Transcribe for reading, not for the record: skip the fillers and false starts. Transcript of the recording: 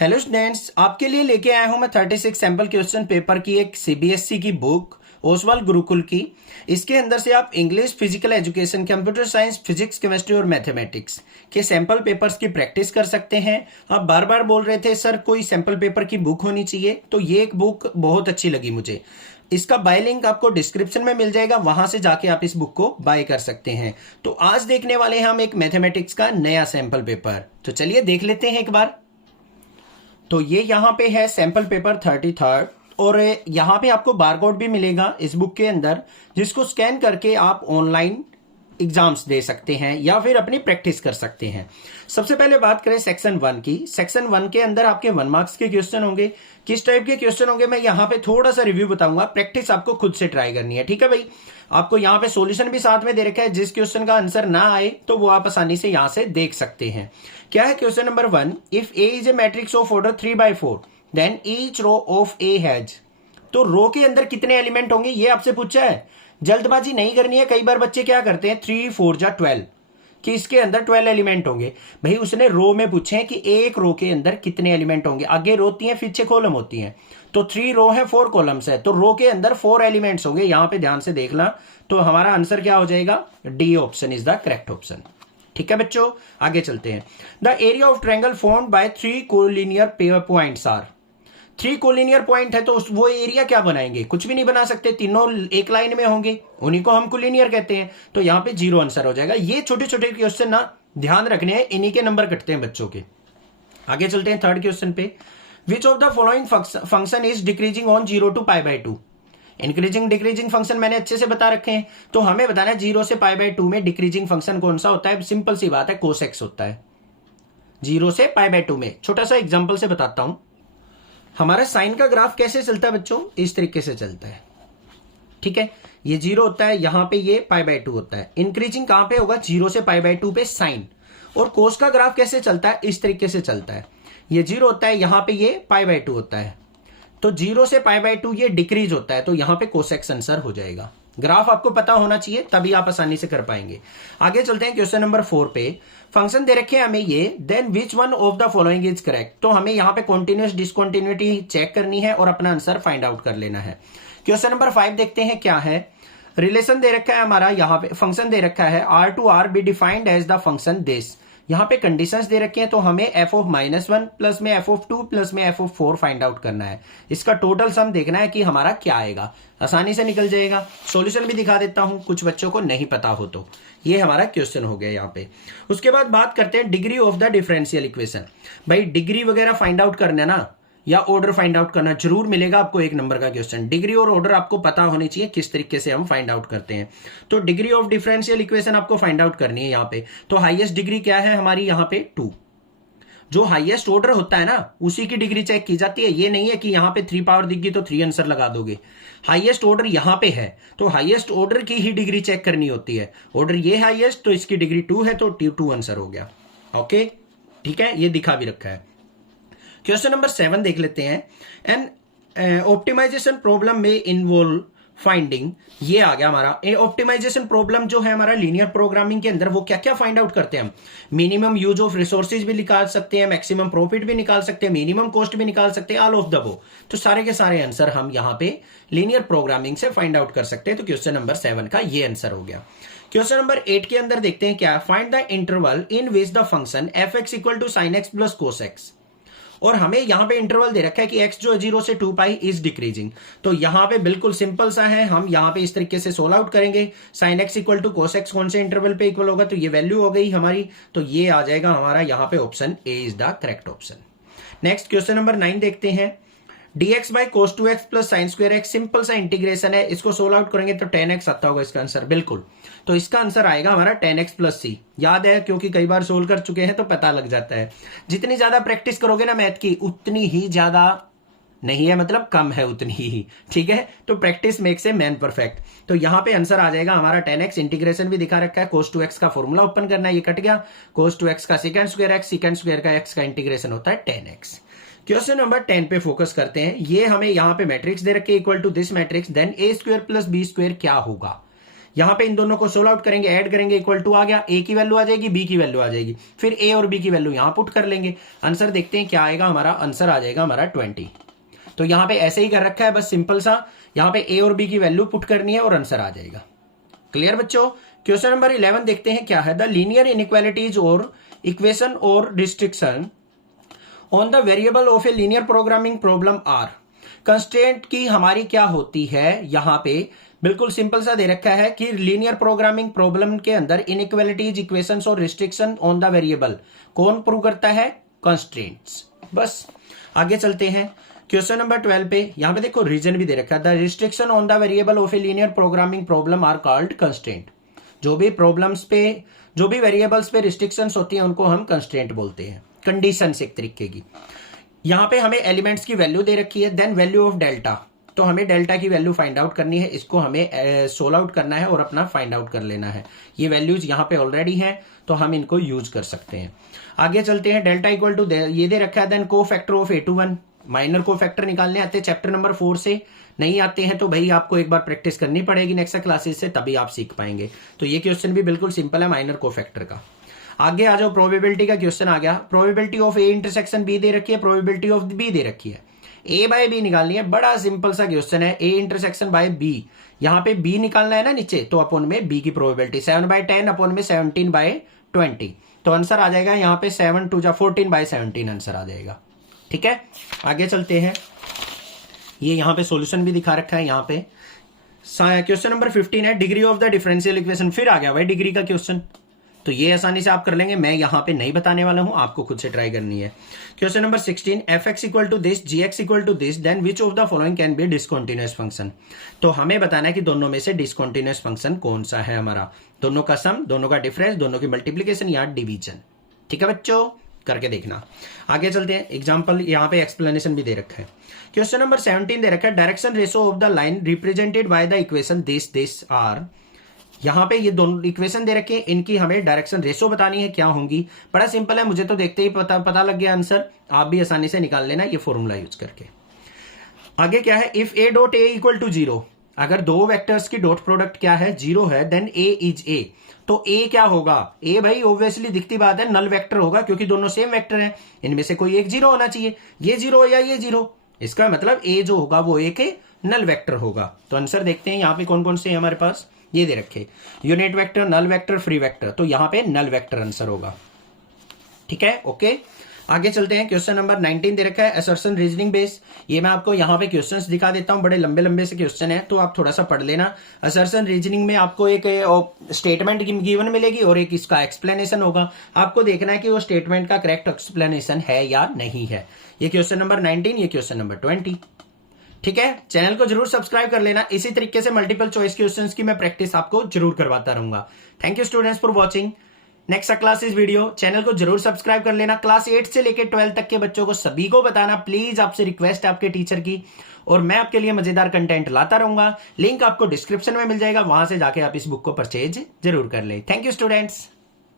Hello students, आपके लिए लेके आया हूं मैं 36 सैंपल क्वेश्चन पेपर की एक सीबीएसई की बुक ओसवाल गुरुकुल की। इसके अंदर से आप English, physical education, computer science, physics, chemistry और मैथमेटिक्स के सैंपल पेपर्स की प्रैक्टिस कर सकते हैं। आप बार बार बोल रहे थे सर कोई सैंपल पेपर की बुक होनी चाहिए, तो ये एक बुक बहुत अच्छी लगी मुझे। इसका बाय लिंक आपको डिस्क्रिप्शन में मिल जाएगा, वहां से जाके आप इस बुक को बाय कर सकते हैं। तो आज देखने वाले हैं हम एक मैथमेटिक्स का नया सैंपल पेपर। तो चलिए देख लेते हैं एक बार। तो ये यहाँ पे है सैंपल पेपर 33 और यहाँ पे आपको बारकोड भी मिलेगा इस बुक के अंदर, जिसको स्कैन करके आप ऑनलाइन एग्जाम्स दे सकते हैं या फिर अपनी प्रैक्टिस कर सकते हैं। सबसे पहले बात करें सेक्शन 1 की। सेक्शन 1 के अंदर आपके 1 मार्क्स के क्वेश्चन होंगे। किस टाइप के क्वेश्चन होंगे मैं यहाँ पे थोड़ा सा रिव्यू बताऊंगा, प्रैक्टिस आपको खुद से ट्राई करनी है, ठीक है भाई। आपको यहाँ पे सॉल्यूशन भी साथ में दे रखा है, जिस क्वेश्चन का आंसर ना आए तो वो आप आसानी से यहाँ से देख सकते हैं। क्या है question number 1? If A is a matrix of order 3/4 then each row of A has. तो रो के अंदर कितने एलिमेंट होंगे ये आपसे पूछा है। जल्दबाजी नहीं करनी है। कई बार बच्चे क्या करते हैं 3 4 जा 12 कि इसके अंदर 12 एलिमेंट होंगे। भाई उसने रो में पूछे हैं कि एक रो के अंदर कितने एलिमेंट होंगे। आगे रो होती है, पीछे कॉलम होती है। तो 3 रो है, 4 कॉलम्स है, तो रो के अंदर 4 एलिमेंट्स होंगे। यहां पे ध्यान से देखना, तो हमारा आंसर क्या हो जाएगा? D option is the correct option. ठीक है बच्चों, आगे चलते हैं। The area of triangle formed by 3 collinear points are. 3 collinear point है, तो वो एरिया क्या बनाएंगे? कुछ भी नहीं बना सकते, तीनों एक लाइन में होंगे, उन्हीं को हम कोलिनियर कहते हैं। तो यहां पे 0 आंसर हो जाएगा। ये छोटे छोटे क्वेश्चन ना ध्यान रखने हैं, इन्हीं के नंबर कटते हैं बच्चों के। आगे चलते हैं थर्ड क्वेश्चन पे। Which of the following function is decreasing on 0 to π/2? Increasing decreasing function मैंने अच्छे से बता रखे हैं, तो हमें बताना है 0 से π/2 में डिक्रीजिंग फंक्शन कौन सा होता है। सिंपल सी बात है, कोसेक्स होता है 0 से π/2 में। छोटा सा एग्जांपल से बताता हूं। हमारा साइन का ग्राफ कैसे चलता है बच्चों? इस तरीके से चलता है, ठीक है। ये 0 होता है, यहां पे ये π/2 होता है। इंक्रीजिंग कहां पे होगा? 0 से π/2 पे साइन। और कोस का ग्राफ कैसे चलता है? इस तरीके से चलता है। ये 0 होता है, यहां पे ये π/2 होता है। तो 0 से π/2 ये डिक्रीज होता है, तो यहां पे कोसेक्स आंसर हो जाएगा। ग्राफ आपको पता होना चाहिए, तभी आप आसानी से कर पाएंगे। आगे चलते हैं क्वेश्चन नंबर 4 पे। फंक्शन दे रखे हैं हमें ये, then which one of the following is correct. तो हमें यहां पे कॉन्टिन्यूस डिसकॉन्टिन्यूटी चेक करनी है और अपना आंसर फाइंड आउट कर लेना है। क्वेश्चन नंबर 5 देखते हैं क्या है। रिलेशन दे रखा है हमारा, यहां पे फंक्शन दे रखा है R to R be defined as the function this. यहां पे कंडीशंस दे रखे हैं, तो हमें f(-1) प्लस में f(2) प्लस में f(4) फाइंड आउट करना है। इसका टोटल सम देखना है कि हमारा क्या आएगा। आसानी से निकल जाएगा। सॉल्यूशन भी दिखा देता हूं, कुछ बच्चों को नहीं पता हो तो। ये हमारा क्वेश्चन हो गया यहाँ पे। उसके बाद बात करते हैं degree of the differential equation. भाई डिग्री वगैरह फाइंड आउट करना ना, या ऑर्डर फाइंड आउट करना, जरूर मिलेगा आपको 1 नंबर का क्वेश्चन। डिग्री और ऑर्डर आपको पता होनी चाहिए किस तरीके से हम फाइंड आउट करते हैं। तो डिग्री ऑफ डिफरेंशियल इक्वेशन आपको फाइंड आउट करनी है यहाँ पे। तो हाईएस्ट डिग्री क्या है हमारी? यहाँ पे 2। जो हाईएस्ट ऑर्डर होता है ना, उसी की डिग्री चेक की जाती है। ये नहीं है कि यहाँ पे 3 पावर दिख गई तो 3 आंसर लगा दोगे। हाईएस्ट ऑर्डर यहाँ पे है, तो हाईएस्ट ऑर्डर की ही डिग्री चेक करनी होती है। ऑर्डर ये हाईएस्ट, तो इसकी डिग्री 2 है, तो 2 आंसर हो गया। ओके, ठीक है, ये दिखा भी रखा है। क्वेश्चन नंबर 7 देख लेते हैं। एन ऑप्टिमाइजेशन प्रॉब्लम में इन्वॉल्व फाइंडिंग। ये आ गया हमारा ऑप्टिमाइजेशन प्रॉब्लम जो है हमारा लीनियर प्रोग्रामिंग के अंदर। वो क्या क्या फाइंड आउट करते हैं हम? मिनिमम यूज ऑफ रिसोर्सेज भी निकाल सकते हैं, मैक्सिमम प्रॉफिट भी निकाल सकते हैं, मिनिमम कॉस्ट भी निकाल सकते हैं, ऑल ऑफ द बो। तो सारे के सारे आंसर हम यहाँ पे लीनियर प्रोग्रामिंग से फाइंड आउट कर सकते हैं। तो क्वेश्चन नंबर 7 का ये आंसर हो गया। क्वेश्चन नंबर 8 के अंदर देखते हैं क्या। Find the interval in which the function f(x) = sin x plus cos x। और हमें यहां पे इंटरवल दे रखा है कि x जो 0 से 2π इज डिक्रीजिंग। तो यहां पे बिल्कुल सिंपल सा है, हम यहां पे इस तरीके से सोल्व आउट करेंगे। sin x = cos x कौन से इंटरवल पे इक्वल होगा? तो ये वैल्यू हो गई हमारी, तो ये आ जाएगा हमारा यहाँ पे option A is the correct option. Next question number 9 देखते हैं। dx by cos 2x plus sin square x simple सा इंटीग्रेशन है, इसको सोल्व आउट करेंगे तो 10x आता होगा इसका आंसर। बिल्कुल, तो इसका आंसर आएगा हमारा 10x प्लस c। याद है, क्योंकि कई बार सोल्व कर चुके हैं तो पता लग जाता है। जितनी ज्यादा प्रैक्टिस करोगे ना मैथ की, उतनी ही ज्यादा नहीं है, मतलब कम है उतनी ही, ठीक है। तो practice makes a man perfect. तो यहां पे आंसर आ जाएगा हमारा 10x। इंटीग्रेशन भी दिखा रखा है, cos 2x का फॉर्मूला ओपन करना है, ये कट गया। cos 2x का second square x, second square का x का इंटीग्रेशन होता है 10x। क्वेश्चन नंबर 10 पे फोकस करते हैं। ये हमें यहाँ पे मैट्रिक्स दे रखे equal to this matrix, then a² + b² क्या होगा। यहां पे इन दोनों को सोल्व आउट करेंगे, ऐड करेंगे, इक्वल टू आ गया, ए की वैल्यू आ जाएगी, बी की वैल्यू आ जाएगी, फिर ए और बी की वैल्यू यहां पुट कर लेंगे। आंसर देखते हैं क्या आएगा हमारा, आंसर आ जाएगा हमारा 20। तो यहां पे ऐसे ही कर रखा है, बस सिंपल सा यहां पे ए और बी की वैल्यू पुट करनी है और आंसर आ जाएगा। क्लियर बच्चों। क्वेश्चन नंबर 11 देखते हैं क्या है। द लीनियर इनइक्वालिटीज और इक्वेशन और restriction on the variable of a linear programming problem are. Constraint की हमारी क्या होती है, यहां पे बिल्कुल सिंपल सा दे रखा है कि लीनियर प्रोग्रामिंग प्रॉब्लम के अंदर इनइक्वालिटीज, इक्वेशंस और रिस्ट्रिक्शन ऑन द वेरिएबल कौन प्रूव करता है, कंस्ट्रेंट्स। बस आगे चलते हैं क्वेश्चन नंबर 12 पे। यहां पे देखो रीजन भी दे रखा है, the restriction on the variable of a linear programming problem are called constraint. जो भी प्रॉब्लम्स पे, जो भी वेरिएबल्स पे रिस्ट्रिक्शंस होती हैं उनको हम कंस्ट्रेंट बोलते हैं, कंडीशंस एक तरीके की। यहां पे हमें एलिमेंट्स की वैल्यू दे रखी है, देन वैल्यू ऑफ डेल्टा, तो हमें डेल्टा की वैल्यू फाइंड आउट करनी है, इसको हमें सोल्व आउट करना है और अपना फाइंड आउट कर लेना है। ये वैल्यूज यहां पे ऑलरेडी हैं तो हम इनको यूज कर सकते हैं। आगे चलते हैं, डेल्टा इक्वल टू ये दे रखा है, देन को फैक्टर ऑफ A21। माइनर को फैक्टर निकालने आते हैं चैप्टर नंबर 4 से, नहीं आते हैं तो भाई आपको एक बार प्रैक्टिस करनी पड़ेगी नेक्स्ट क्लासेस से, तभी आप सीख पाएंगे। तो ये क्वेश्चन भी बिल्कुल सिंपल है माइनर को फैक्टर का। आगे आ जाओ, प्रोबेबिलिटी का क्वेश्चन आ गया। Probability of A intersection B दे रखी है, प्रोबेबिलिटी ऑफ बी दे रखी है, ए बाय बी निकालनी है। बड़ा सिंपल सा क्वेश्चन है, ए इंटरसेक्शन बाय बी, यहां पे बी निकालना है ना नीचे, तो अपन में बी की प्रोबेबिलिटी 7/10 अपन में 17/20, तो आंसर आ जाएगा यहाँ पे 7 2 जा 14/17 आंसर आ जाएगा। ठीक है, आगे चलते हैं। ये यहां पे सॉल्यूशन भी दिखा रखा है यहाँ पे। क्वेश्चन नंबर 15 है, degree of the differential equation. फिर आ गया भाई डिग्री का क्वेश्चन, तो ये आसानी से आप कर लेंगे, मैं यहां पे नहीं बताने वाला हूं, आपको खुद से ट्राई करनी है। Question number 16, F X equal to this, G X equal to this, then which of the following can be discontinuous function. तो हमें बताना है कि दोनों में से डिसकंटिन्यूअस फंक्शन कौन सा है हमारा, दोनों का सम, दोनों का डिफरेंस, दोनों की मल्टीप्लीकेशन या डिवीजन। ठीक है बच्चों, करके देखना। आगे चलते हैं, एग्जाम्पल यहाँ पे एक्सप्लेनेशन भी दे रखा है। क्वेश्चन नंबर 17 दे रखा है, direction ratio of the line represented by the equation this this are. यहां पे ये दोनों इक्वेशन दे रखे हैं, इनकी हमें डायरेक्शन रेशो बतानी है, क्या होंगी। बड़ा सिंपल है, मुझे तो देखते ही पता लग गया आंसर, आप भी आसानी से निकाल लेना ये फॉर्मूला यूज करके। आगे क्या है, if A dot A equal to 0, अगर दो वेक्टर्स की डॉट प्रोडक्ट क्या है, 0 है, देन ए इज ए, तो ए क्या होगा, ए भाई ऑब्वियसली दिखती बात है नल वेक्टर होगा, क्योंकि दोनों सेम वेक्टर हैं, इनमें से कोई एक 0 होना चाहिए, ये 0 या ये 0, इसका मतलब ए जो होगा वो एक नल वेक्टर होगा। तो आंसर देखते हैं यहाँ पे कौन कौन से हमारे पास, ये दे रखे, unit vector, null vector, free vector, तो यहां पे नल वेक्टर आंसर होगा। ठीक है, ओके। आगे चलते हैं, क्वेश्चन नंबर 19 दे रखा है, असर्शन रीजनिंग बेस। ये मैं आपको यहां पे क्वेश्चंस दिखा देता हूं, बड़े लंबे लंबे से क्वेश्चन है, तो आप थोड़ा सा पढ़ लेना। असर्शन रीजनिंग में आपको एक स्टेटमेंट गिवन मिलेगी और एक इसका एक्सप्लेनेशन होगा, आपको देखना है कि वो स्टेटमेंट का करेक्ट एक्सप्लेनेशन है या नहीं है। ये क्वेश्चन नंबर 19, ये क्वेश्चन नंबर 20। ठीक है, चैनल को जरूर सब्सक्राइब कर लेना, इसी तरीके से मल्टीपल चॉइस क्वेश्चंस की मैं प्रैक्टिस आपको जरूर करवाता रहूंगा। Thank you students for watching next classes video. Channel को जरूर सब्सक्राइब कर लेना। क्लास 8 से लेकर 12 तक के बच्चों को सभी को बताना, प्लीज आपसे रिक्वेस्ट है आपके टीचर की, और मैं आपके लिए मजेदार कंटेंट लाता रहूंगा। लिंक आपको डिस्क्रिप्शन में मिल जाएगा, वहां से जाके आप इस बुक को परचेज जरूर कर ले। Thank you students.